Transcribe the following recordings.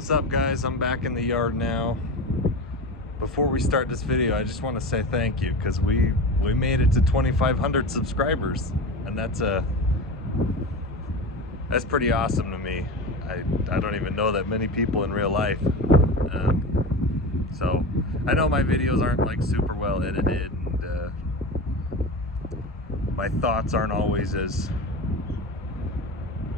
What's up, guys? I'm back in the yard now. Before we start this video, I just want to say thank you, because we made it to 2,500 subscribers, and that's pretty awesome to me. I don't even know that many people in real life. So I know my videos aren't like super well edited, and my thoughts aren't always as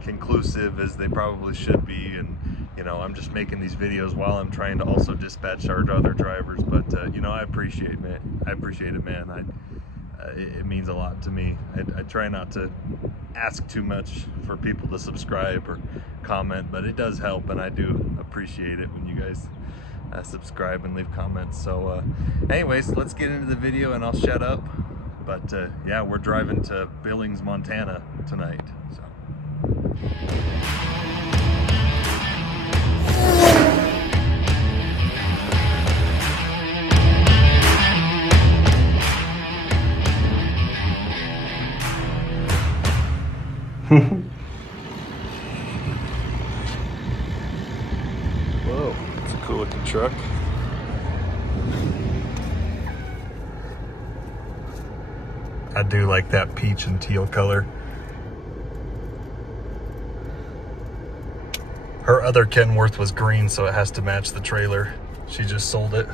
conclusive as they probably should be, and you know, I'm just making these videos while I'm trying to also dispatch our other drivers, but you know, I appreciate it, man. It means a lot to me. I try not to ask too much for people to subscribe or comment, but it does help, and I do appreciate it when you guys subscribe and leave comments. So anyways, let's get into the video and I'll shut up. But yeah, we're driving to Billings, Montana tonight, so. Whoa, it's a cool looking truck. I do like that peach and teal color. Her other Kenworth was green, so it has to match the trailer. She just sold it.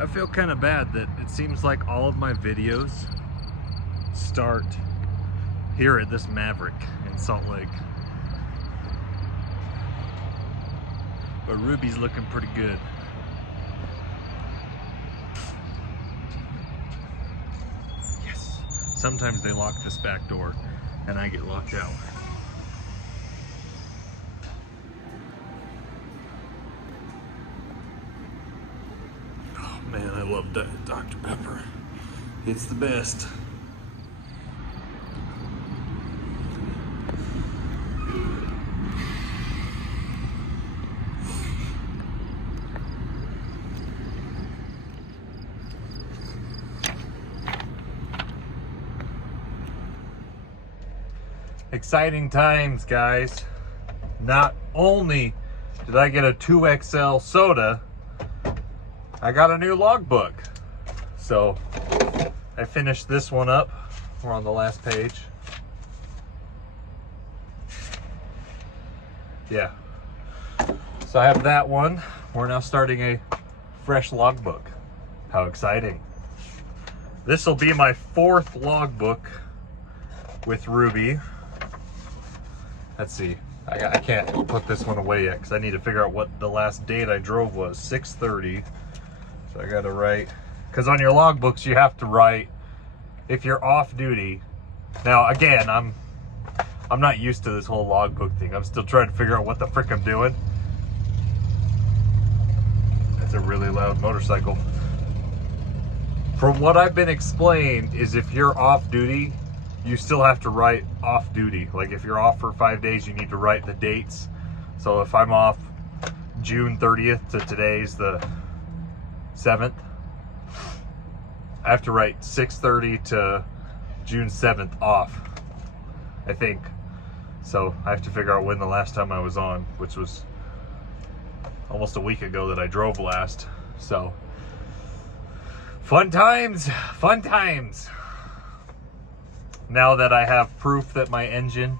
I feel kind of bad that it seems like all of my videos start here at this Maverick in Salt Lake. But Ruby's looking pretty good. Yes. Sometimes they lock this back door and I get locked out. Man, I love that Dr. Pepper. It's the best. Exciting times, guys. Not only did I get a 2XL soda, I got a new logbook. So I finished this one up. We're on the last page. Yeah. So I have that one. We're now starting a fresh logbook. How exciting. This will be my 4th logbook with Ruby. Let's see. I can't put this one away yet because I need to figure out what the last date I drove was. 6:30. So I gotta write, because on your logbooks you have to write if you're off duty. Now again, I'm not used to this whole logbook thing. I'm still trying to figure out what the frick I'm doing. That's a really loud motorcycle. From what I've been explained is if you're off duty, you still have to write off duty. Like if you're off for 5 days, you need to write the dates. So if I'm off June 30th to today's the 7th, I have to write 6:30 to June 7th off, I think. So I have to figure out when the last time I was on, which was almost a week ago that I drove last. So fun times, fun times. Now that I have proof that my engine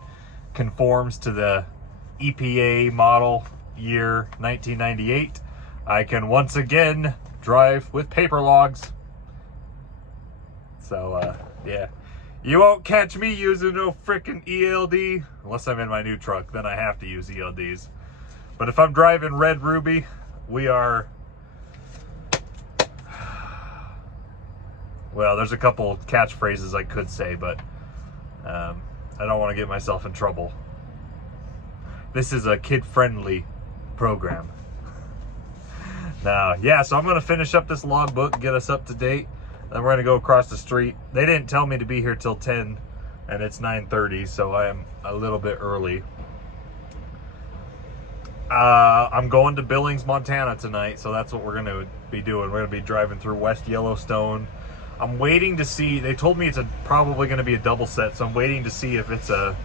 conforms to the EPA model year 1998, I can once again drive with paper logs. So yeah, you won't catch me using no frickin' ELD unless I'm in my new truck. Then I have to use ELDs. But if I'm driving Red Ruby, we are well, there's a couple catchphrases I could say, but I don't want to get myself in trouble. This is a kid-friendly program. Now, yeah, so I'm going to finish up this logbook, get us up to date. Then we're going to go across the street. They didn't tell me to be here till 10, and it's 9:30, so I am a little bit early. I'm going to Billings, Montana tonight, so that's what we're going to be doing. We're going to be driving through West Yellowstone. I'm waiting to see, they told me it's probably going to be a double set, so I'm waiting to see if it's a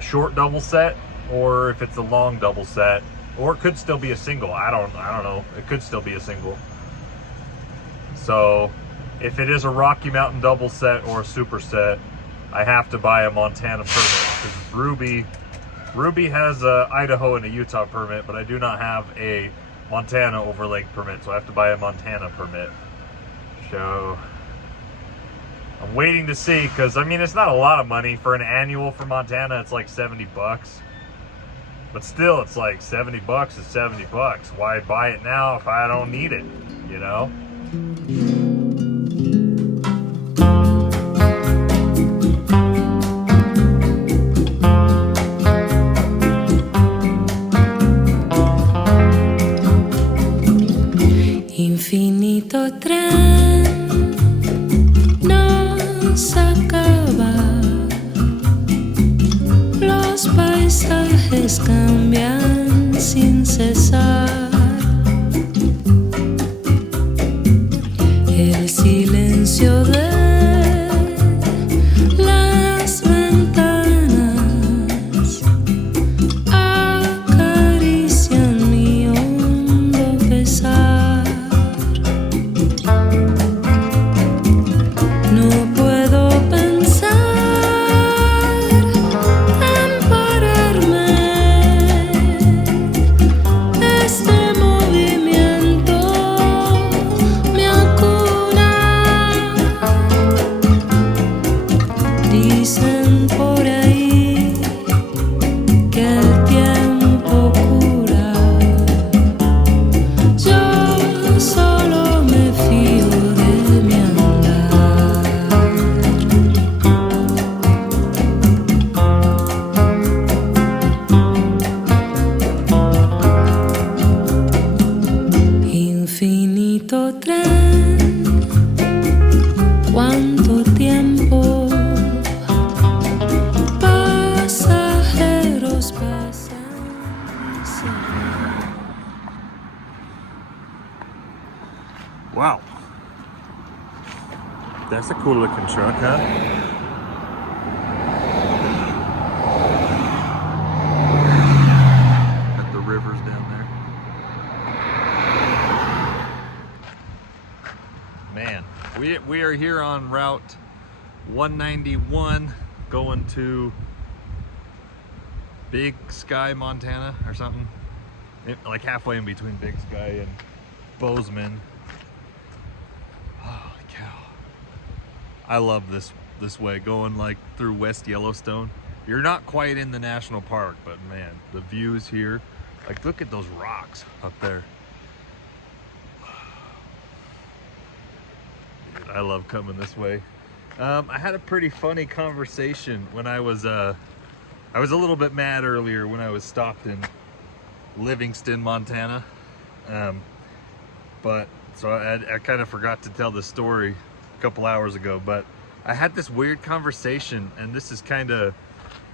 short double set or if it's a long double set, or it could still be a single. I don't know. It could still be a single. So if it is a Rocky Mountain double set or a super set, I have to buy a Montana permit, because Ruby has a Idaho and a Utah permit, but I do not have a Montana overlake permit, so I have to buy a Montana permit. So I'm waiting to see, because I mean, it's not a lot of money for an annual for Montana. It's like $70, but still, it's like $70 is $70. Why buy it now if I don't need it, you know? Infinito tren nos acaba, los paisajes cambian sin cesar, el silencio de las ventanas acarician mi hondo pesar. Dicen por ahí que el tiempo cura, yo solo me fío de mi andar. Infinito tren, cuánto tiempo. Wow. That's a cool looking truck, huh? Got the rivers down there. Man, we are here on Route 191 going to Big Sky, Montana or something. Like halfway in between Big Sky and Bozeman. Holy cow. I love this way, going like through West Yellowstone. You're not quite in the national park, but man, the views here, like look at those rocks up there. Dude, I love coming this way. I had a pretty funny conversation when I was a little bit mad earlier when I was stopped in Livingston, Montana. But so I kind of forgot to tell the story a couple hours ago, but I had this weird conversation, and this is kind of,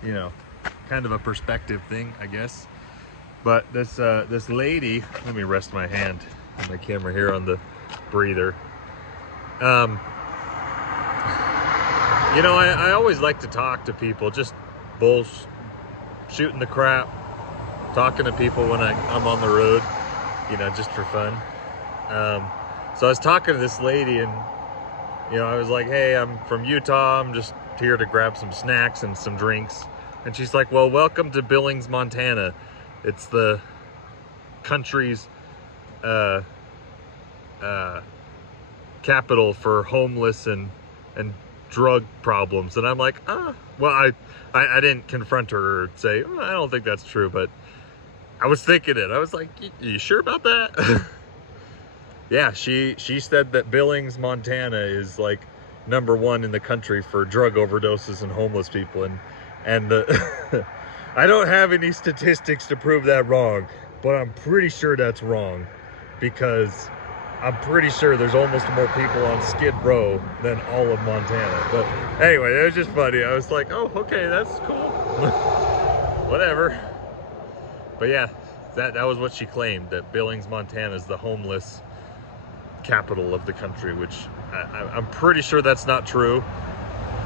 you know, kind of a perspective thing, I guess. But this lady, let me rest my hand on my camera here on the breather. You know, I always like to talk to people, just shooting the crap, talking to people when I'm on the road, you know, just for fun. So I was talking to this lady, and you know, I was like, hey, I'm from Utah, I'm just here to grab some snacks and some drinks. And she's like, well, welcome to Billings, Montana. It's the country's capital for homeless and drug problems. And I'm like, well, I didn't confront her or say, oh, I don't think that's true, but I was thinking it. I was like, you sure about that? Yeah, she said that Billings, Montana is like #1 in the country for drug overdoses and homeless people, and the I don't have any statistics to prove that wrong, but I'm pretty sure that's wrong, because I'm pretty sure there's almost more people on Skid Row than all of Montana. But anyway, it was just funny. I was like, oh, okay, that's cool. Whatever. But yeah, that was what she claimed, that Billings, Montana is the homeless capital of the country, which I'm pretty sure that's not true.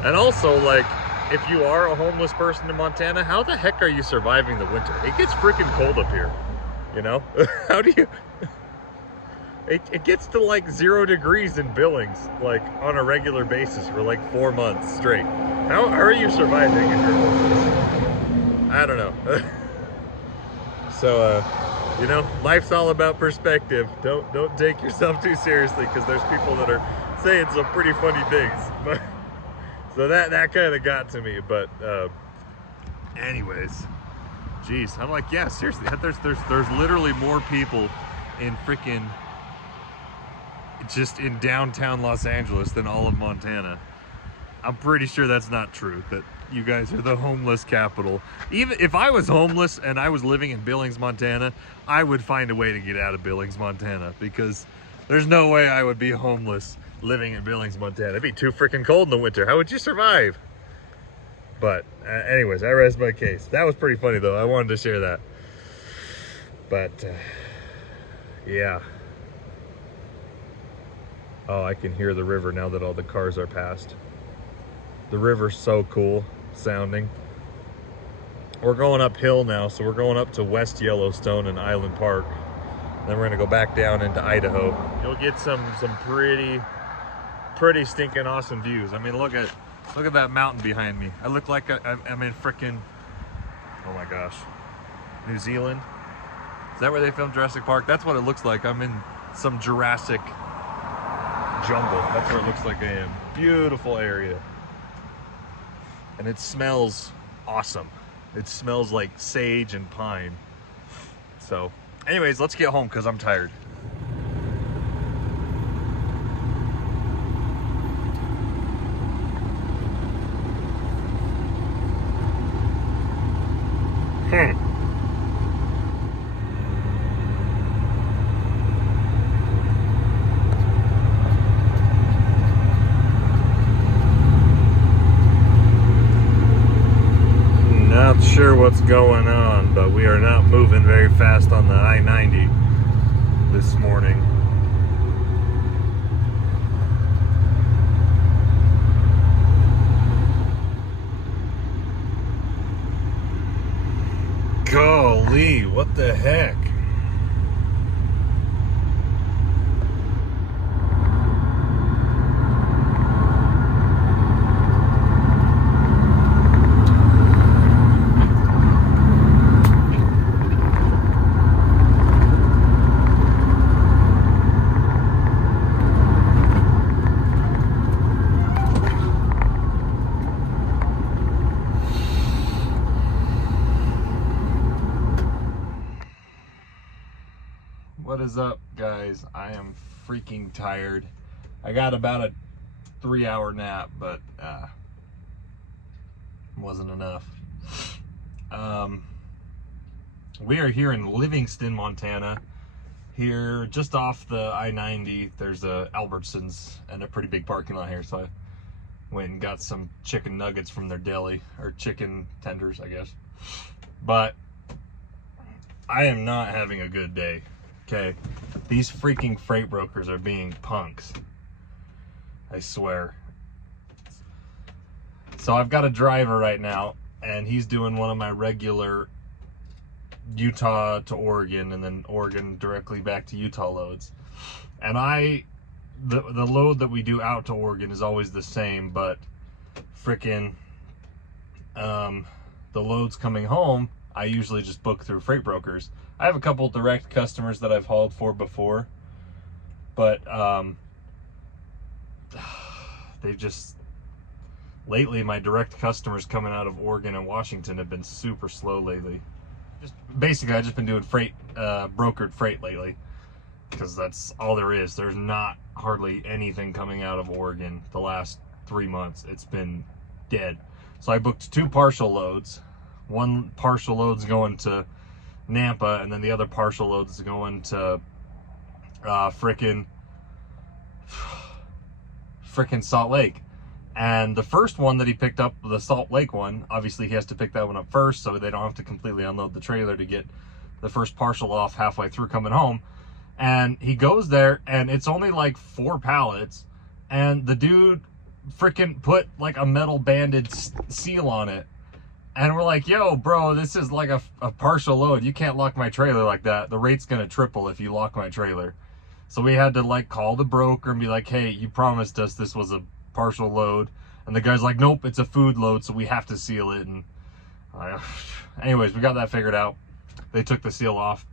And also, like, if you are a homeless person in Montana, how the heck are you surviving the winter? It gets freaking cold up here, you know? How do you... It gets to like 0 degrees in Billings, like on a regular basis for like 4 months straight. How are you surviving if you're homeless? I don't know. So, you know, life's all about perspective. Don't take yourself too seriously, because there's people that are saying some pretty funny things. But so that kind of got to me. But anyways, geez, I'm like, yeah, seriously, there's literally more people in freaking just in downtown Los Angeles than all of Montana. I'm pretty sure that's not true, that you guys are the homeless capital. Even if I was homeless and I was living in Billings, Montana, I would find a way to get out of Billings, Montana, because there's no way I would be homeless living in Billings, Montana. It'd be too freaking cold in the winter. How would you survive? But anyways, I rest my case. That was pretty funny though. I wanted to share that. But yeah. Oh, I can hear the river now that all the cars are past. The river's so cool sounding. We're going uphill now, so we're going up to West Yellowstone and Island Park. Then we're gonna go back down into Idaho. You'll get some pretty stinking awesome views. I mean, look at that mountain behind me. I look like I'm in frickin', oh my gosh, New Zealand. Is that where they filmed Jurassic Park? That's what it looks like. I'm in some Jurassic jungle. That's where it looks like I am. Beautiful area. And it smells awesome. It smells like sage and pine. So anyways, let's get home because I'm tired. Not sure what's going on, but we are not moving very fast on the I-90 this morning. Golly, what the heck? What is up, guys? I am freaking tired. I got about a 3-hour nap, but wasn't enough. We are here in Livingston, Montana. Here, just off the I-90, there's a Albertsons and a pretty big parking lot here, so I went and got some chicken nuggets from their deli, or chicken tenders, I guess. But I am not having a good day. Okay, these freaking freight brokers are being punks. I swear. So I've got a driver right now, and he's doing one of my regular Utah to Oregon, and then Oregon directly back to Utah loads. And the load that we do out to Oregon is always the same, but freaking the loads coming home, I usually just book through freight brokers. I have a couple direct customers that I've hauled for before, but they've just, lately my direct customers coming out of Oregon and Washington have been super slow lately. Just basically, I've just been doing freight, brokered freight lately, because that's all there is. There's not hardly anything coming out of Oregon the last 3 months. It's been dead. So I booked 2 partial loads. One partial load's going to Nampa, and then the other partial load's going to frickin' Salt Lake. And the first one that he picked up, the Salt Lake one, obviously he has to pick that one up first, so they don't have to completely unload the trailer to get the first partial off halfway through coming home. And he goes there, and it's only like 4 pallets, and the dude freaking put like a metal banded seal on it. And we're like, yo, bro, this is like a partial load. You can't lock my trailer like that. The rate's gonna triple if you lock my trailer. So we had to like call the broker and be like, hey, you promised us this was a partial load. And the guy's like, nope, it's a food load, so we have to seal it. And anyways, we got that figured out. They took the seal off.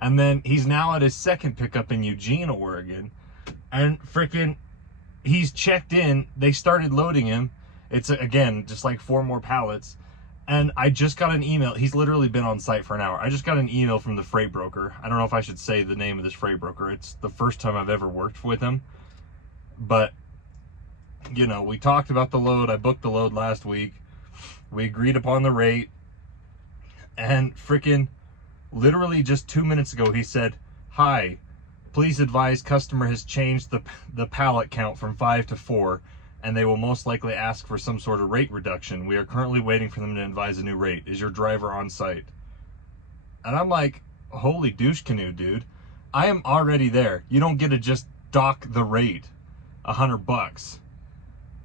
And then he's now at his second pickup in Eugene, Oregon. And freaking, he's checked in. They started loading him. It's, again, just like 4 more pallets. And I just got an email. He's literally been on site for an hour. I just got an email from the freight broker. I don't know if I should say the name of this freight broker. It's the first time I've ever worked with him. But, you know, we talked about the load. I booked the load last week. We agreed upon the rate. And freaking, literally just 2 minutes ago, he said, hi, please advise customer has changed the pallet count from 5 to 4, and they will most likely ask for some sort of rate reduction. We are currently waiting for them to advise a new rate. Is your driver on site? And I'm like, holy douche canoe, dude. I am already there. You don't get to just dock the rate $100.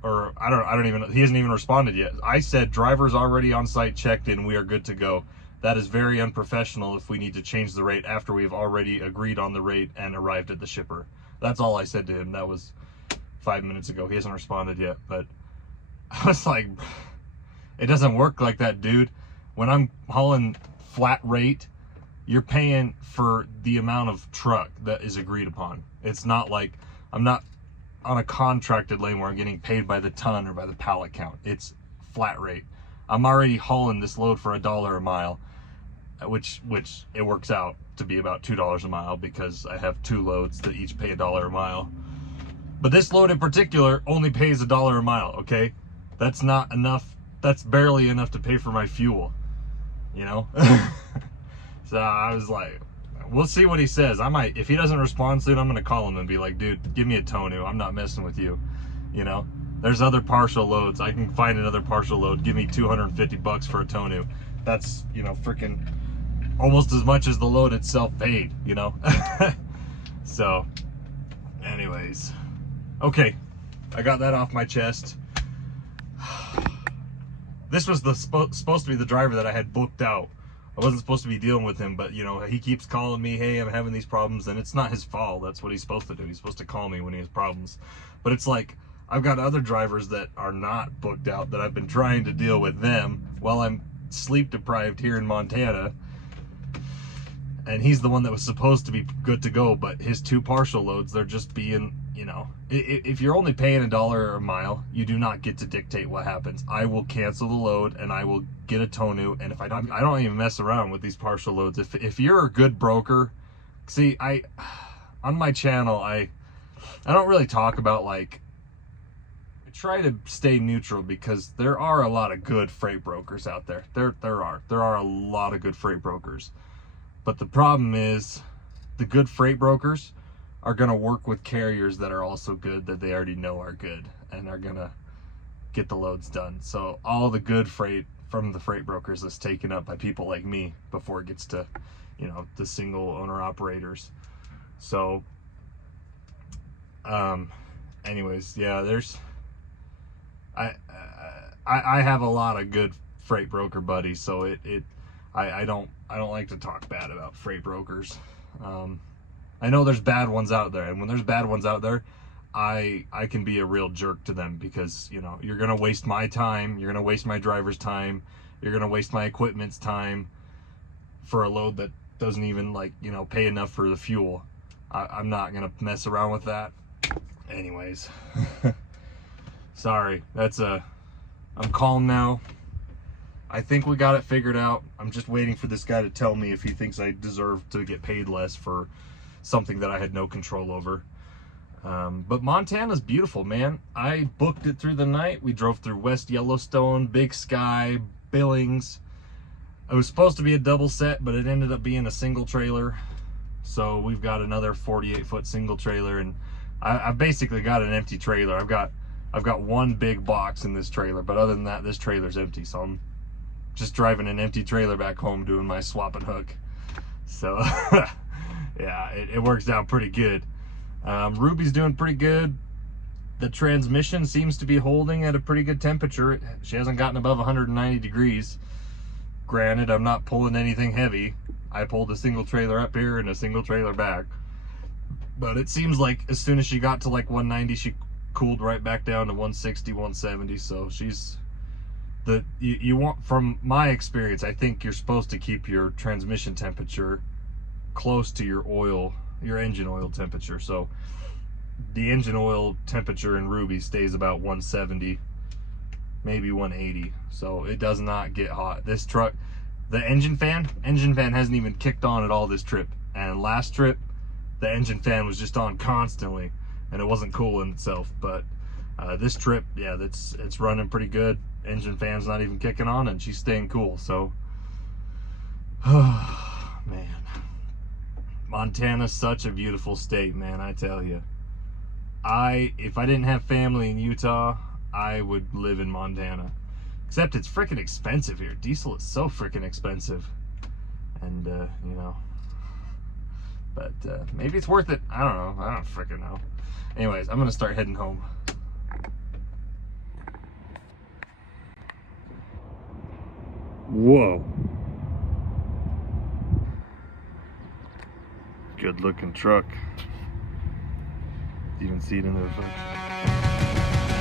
Or I don't even know. He hasn't even responded yet. I said driver's already on site, checked in, we are good to go. That is very unprofessional if we need to change the rate after we've already agreed on the rate and arrived at the shipper. That's all I said to him. That was 5 minutes ago. He hasn't responded yet, but I was like, it doesn't work like that, dude. When I'm hauling flat rate, you're paying for the amount of truck that is agreed upon. It's not like I'm not on a contracted lane where I'm getting paid by the ton or by the pallet count. It's flat rate. I'm already hauling this load for $1 a mile, which it works out to be about $2 a mile because I have 2 loads that each pay $1 a mile. But this load in particular only pays $1 a mile, okay? That's not enough. That's barely enough to pay for my fuel, you know? So I was like, we'll see what he says. I might, if he doesn't respond soon, I'm gonna call him and be like, dude, give me a Tonu. I'm not messing with you, you know? There's other partial loads. I can find another partial load. Give me $250 for a Tonu. That's, you know, freaking almost as much as the load itself paid, you know? So, anyways. Okay, I got that off my chest. This was supposed to be the driver that I had booked out. I wasn't supposed to be dealing with him, but, you know, he keeps calling me, hey, I'm having these problems, and it's not his fault. That's what he's supposed to do. He's supposed to call me when he has problems. But it's like, I've got other drivers that are not booked out that I've been trying to deal with them while I'm sleep deprived here in Montana. And he's the one that was supposed to be good to go, but his 2 partial loads, they're just being, you know, if you're only paying $1 a mile, you do not get to dictate what happens. I will cancel the load and I will get a Tonu, and if I don't even mess around with these partial loads. If you're a good broker, see, on my channel, I don't really talk about, like, try to stay neutral because there are a lot of good freight brokers out there. There are a lot of good freight brokers. But the problem is the good freight brokers are going to work with carriers that are also good, that they already know are good, and are going to get the loads done. So all the good freight from the freight brokers is taken up by people like me before it gets to, you know, the single owner operators. So anyways, yeah, there's I have a lot of good freight broker buddies, so I don't like to talk bad about freight brokers. I know there's bad ones out there, and when there's bad ones out there, I can be a real jerk to them because, you know, you're gonna waste my time, you're gonna waste my driver's time, you're gonna waste my equipment's time for a load that doesn't even, like, you know, pay enough for the fuel. I'm not gonna mess around with that. Anyways. Sorry, I'm calm now. I think we got it figured out. I'm just waiting for this guy to tell me if he thinks I deserve to get paid less for something that I had no control over. But Montana's beautiful, man. I booked it through the night. We drove through West Yellowstone, Big Sky, Billings. It was supposed to be a double set, but it ended up being a single trailer. So we've got another 48-foot single trailer, and I've basically got an empty trailer. I've got one big box in this trailer, but other than that, this trailer's empty. So I'm just driving an empty trailer back home doing my swap and hook. So yeah, it works out pretty good. Ruby's doing pretty good. The transmission seems to be holding at a pretty good temperature. She hasn't gotten above 190 degrees. Granted, I'm not pulling anything heavy. I pulled a single trailer up here and a single trailer back. But it seems like as soon as she got to like 190, she cooled right back down to 160, 170. So she's you want, from my experience, I think you're supposed to keep your transmission temperature close to your engine oil temperature. So the engine oil temperature in Ruby stays about 170, maybe 180. So it does not get hot. This truck, the engine fan hasn't even kicked on at all this trip. And last trip, the engine fan was just on constantly, and it wasn't cooling itself. But this trip, yeah, it's running pretty good. Engine fan's not even kicking on, and she's staying cool. So, man, Montana's such a beautiful state, man. I tell you, if I didn't have family in Utah, I would live in Montana. Except it's freaking expensive here. Diesel is so freaking expensive, and you know. But maybe it's worth it. I don't know. I don't freaking know. Anyways, I'm gonna start heading home. Whoa. Good looking truck. You can see it in the hood.